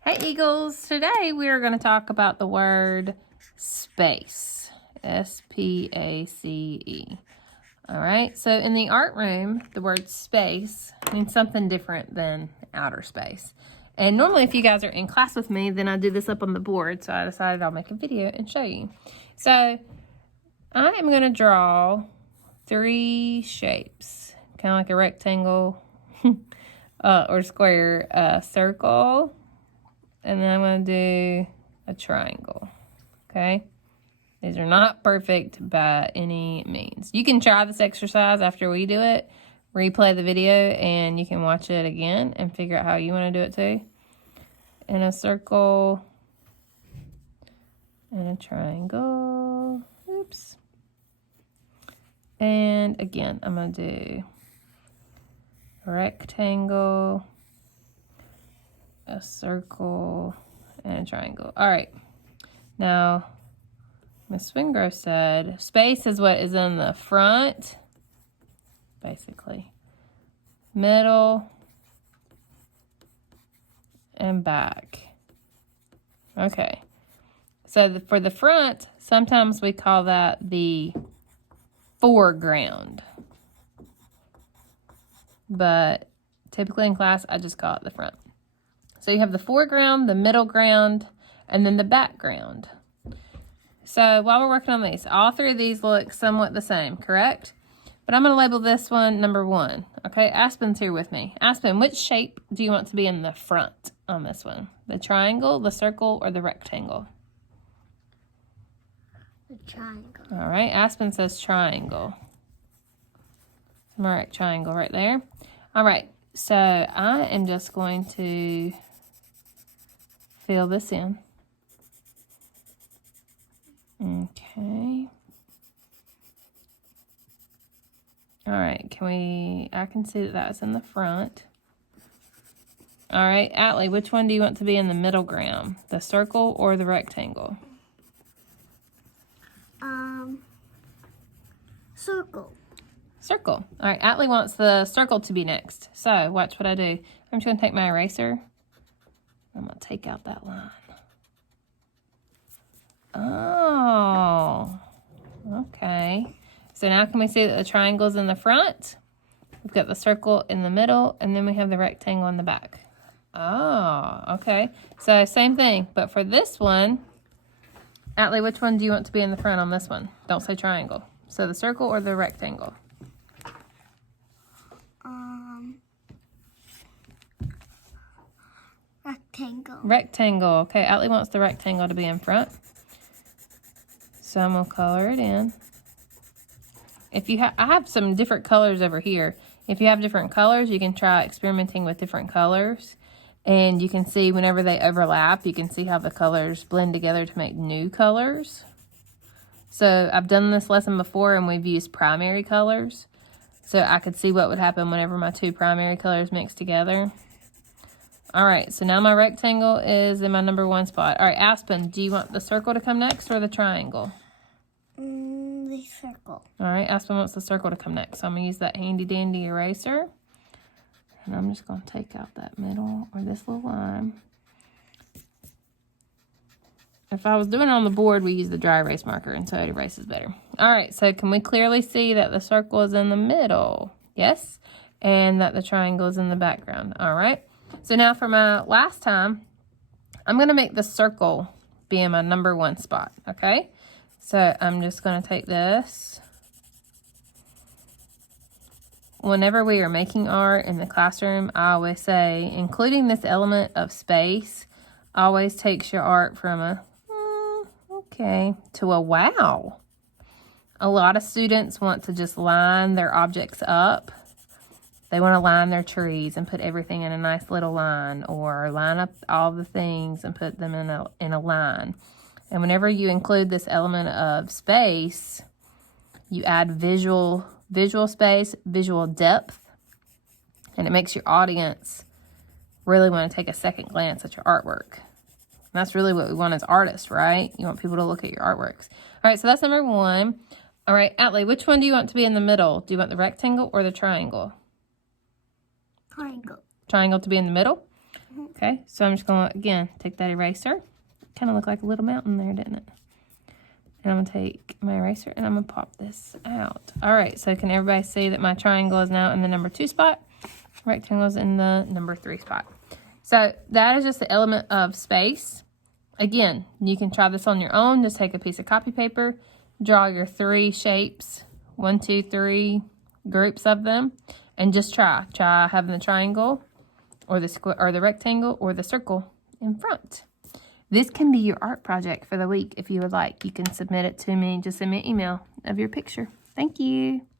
Hey Eagles, today we are going to talk about the word space, S-P-A-C-E. All right, so in the art room, the word space means something different than outer space. And normally if you guys are in class with me, then I do this up on the board, so I decided I'll make a video and show you. So I am going to draw 3 shapes, kind of like a rectangle or square, circle, and then I'm going to do a triangle, okay? These are not perfect by any means. You can try this exercise after we do it, replay the video, and you can watch it again and figure out how you want to do it too. And a circle, and a triangle, oops. And again, I'm going to do a rectangle, a circle, and a triangle. All right. Now, Miss Swingrove said space is what is in the front, basically, middle, and back. Okay. So for the front, sometimes we call that the foreground. But typically in class, I just call it the front. So you have the foreground, the middle ground, and then the background. So while we're working on these, all 3 of these look somewhat the same, correct? But I'm going to label this one number 1. Okay, Aspen's here with me. Aspen, which shape do you want to be in the front on this one? The triangle, the circle, or the rectangle? The triangle. All right, Aspen says triangle. All right, triangle right there. All right, so I am just going to fill this in. Okay. All right, I can see that that's in the front. All right, Atlee, which one do you want to be in the middle ground? The circle or the rectangle? Circle. Circle. All right, Atlee wants the circle to be next. So watch what I do. I'm just going to take my eraser. I'm going to take out that line. Oh, okay. So now can we see that the triangle's in the front? We've got the circle in the middle, and then we have the rectangle in the back. Oh, okay. So same thing, but for this one, Atlee, which one do you want to be in the front on this one? Don't say triangle. So the circle or the rectangle? Rectangle. Rectangle. Okay, Atlee wants the rectangle to be in front. So I'm going to color it in. I have some different colors over here. If you have different colors, you can try experimenting with different colors. And you can see whenever they overlap, you can see how the colors blend together to make new colors. So I've done this lesson before and we've used primary colors. So I could see what would happen whenever my 2 primary colors mix together. All right, so now my rectangle is in my number 1 spot. All right, Aspen, do you want the circle to come next or the triangle? The circle. All right, Aspen wants the circle to come next. So I'm going to use that handy dandy eraser. And I'm just going to take out that middle or this little line. If I was doing it on the board, we use the dry erase marker, and so it erases better. All right, so can we clearly see that the circle is in the middle? Yes. And that the triangle is in the background. All right. So now for my last time, I'm going to make the circle be in my number 1 spot, okay? So I'm just going to take this. Whenever we are making art in the classroom, I always say, including this element of space, always takes your art from a, okay, to a wow. A lot of students want to just line their objects up. They want to line their trees and put everything in a nice little line, or line up all the things and put them in a line. And whenever you include this element of space, you add visual space, visual depth, and it makes your audience really want to take a second glance at your artwork. And that's really what we want as artists, right? You want people to look at your artworks. All right, so that's number 1. All right, Atlee, which one do you want to be in the middle? Do you want the rectangle or the triangle? Triangle. Triangle to be in the middle? Okay, Okay, so I'm just going to, again, take that eraser. Kind of looked like a little mountain there, didn't it? And I'm going to take my eraser and I'm going to pop this out. All right, so can everybody see that my triangle is now in the number 2 spot? Rectangle is in the number 3 spot. So that is just the element of space. Again, you can try this on your own. Just take a piece of copy paper, draw your 3 shapes, 1, 2, 3 groups of them, and just try having the triangle or the square or the rectangle or the circle in front. This can be your art project for the week if you would like. You can submit it to me. Just send me an email of your picture. Thank you.